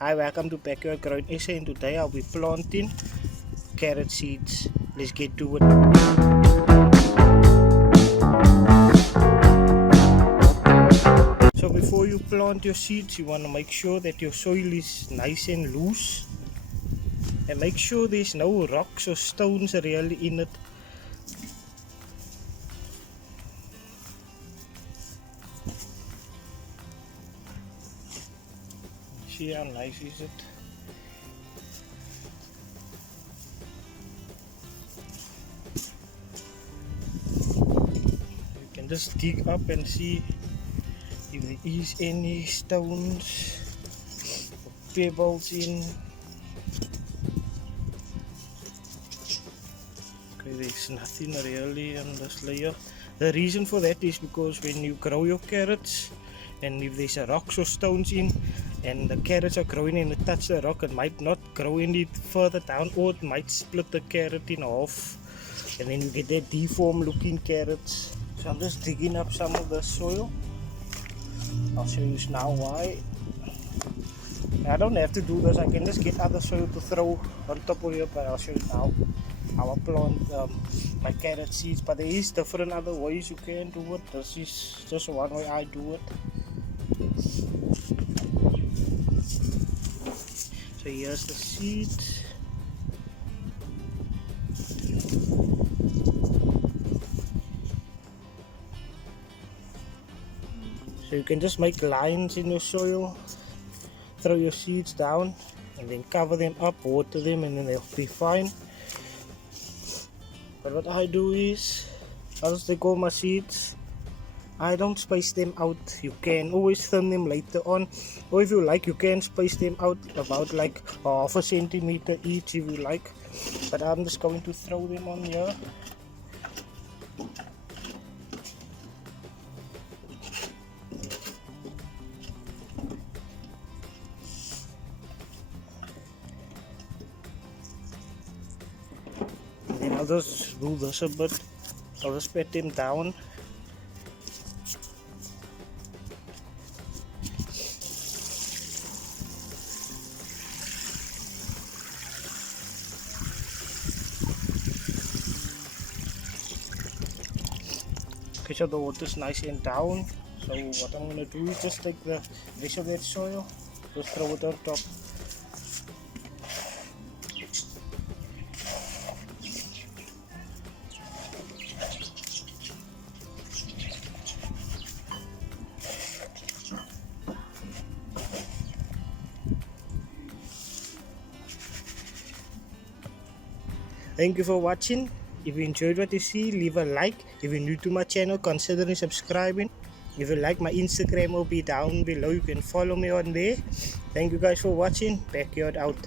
Hi, welcome to Yard GrowingSA, and today I'll be planting carrot seeds. Let's get to it. So before you plant your seeds, you want to make sure that your soil is nice and loose, and make sure there's no rocks or stones really in it. See how nice is it? You can just dig up and see if there is any stones or pebbles in. Okay, there's nothing really on this layer. The reason for that is because when you grow your carrots, and if there's a rocks or stones in, and the carrots are growing and it touch the rock, it might not grow any further down, or it might split the carrot in half, and then you get that deformed looking carrots. So I'm just digging up some of the soil. I'll show you now why. I don't have to do this, I can just get other soil to throw on top of here, but I'll show you now how I plant my carrot seeds. But there is different other ways you can do it. This is just one way I do it. So here's the seeds. So you can just make lines in your soil, throw your seeds down, and then cover them up, water them, and then they'll be fine. But what I do is, I'll just take all my seeds. I don't space them out. You can always thin them later on, or if you like, you can space them out about like half a centimeter each if you like. But I'm just going to throw them on here. And then I'll just do this a bit. I'll just pat them down. Okay, so the water's nice and down. So what I'm going to do is just take the rest of that soil, just throw it on top. Thank you for watching. If you enjoyed what you see, leave a like. If you're new to my channel, consider subscribing. If you like, my Instagram will be down below. You can follow me on there. Thank you guys for watching. Backyard out.